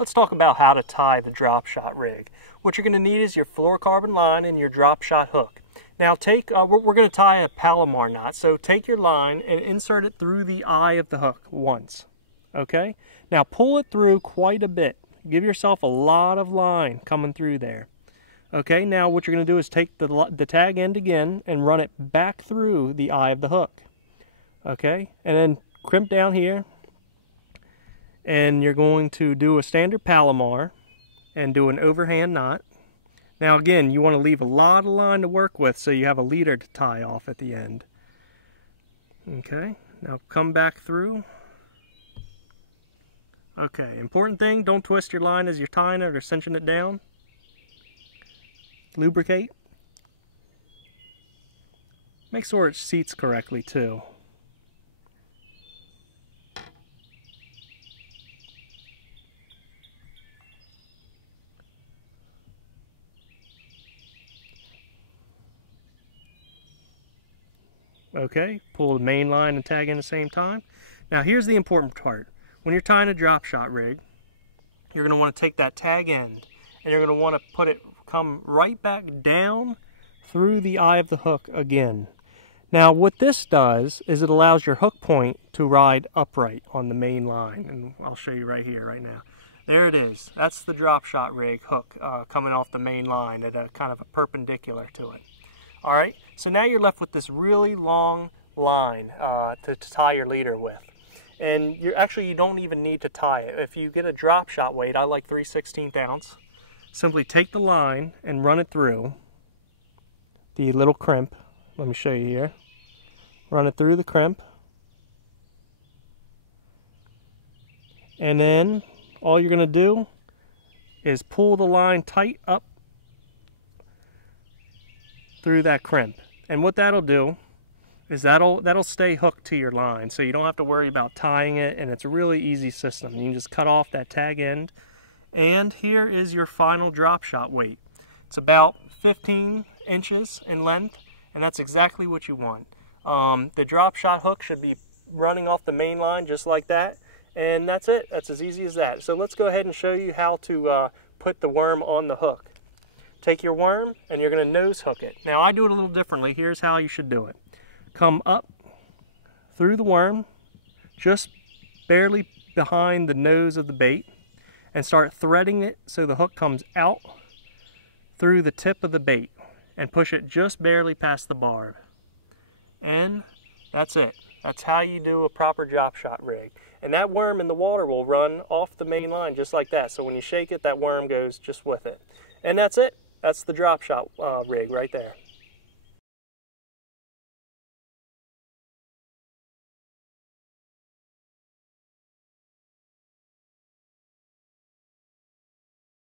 Let's talk about how to tie the drop shot rig. What you're going to need is your fluorocarbon line and your drop shot hook. Now we're going to tie a Palomar knot, so take your line and insert it through the eye of the hook once. Okay? Now pull it through quite a bit. Give yourself a lot of line coming through there. Okay, now what you're going to do is take the tag end again and run it back through the eye of the hook. Okay, and then crimp down here. And you're going to do a standard Palomar and do an overhand knot. Now again, you want to leave a lot of line to work with so you have a leader to tie off at the end. Okay, now come back through. Okay, important thing, don't twist your line as you're tying it or cinching it down. Lubricate. Make sure it seats correctly too. Okay, pull the main line and tag in at the same time. Now here's the important part. When you're tying a drop shot rig, you're going to want to take that tag end and you're going to want to come right back down through the eye of the hook again. Now what this does is it allows your hook point to ride upright on the main line, and I'll show you right here, right now. There it is. That's the drop shot rig hook coming off the main line at a kind of a perpendicular to it. Alright, so now you're left with this really long line to tie your leader with. And you don't even need to tie it. If you get a drop shot weight, I like 3/16 ounce, simply take the line and run it through the little crimp. Let me show you here. Run it through the crimp. And then all you're going to do is pull the line tight up through that crimp, and what that'll do is that'll stay hooked to your line, so you don't have to worry about tying it, and it's a really easy system. You can just cut off that tag end, and here is your final drop shot weight. It's about 15 inches in length, and that's exactly what you want. The drop shot hook should be running off the main line just like that, and that's it. That's as easy as that. So let's go ahead and show you how to put the worm on the hook. Take your worm and you're going to nose hook it. Now I do it a little differently. Here's how you should do it. Come up through the worm, just barely behind the nose of the bait, and start threading it so the hook comes out through the tip of the bait, and push it just barely past the barb. And that's it. That's how you do a proper drop shot rig. And that worm in the water will run off the main line just like that. So when you shake it, that worm goes just with it. And that's it. That's the drop shot rig right there.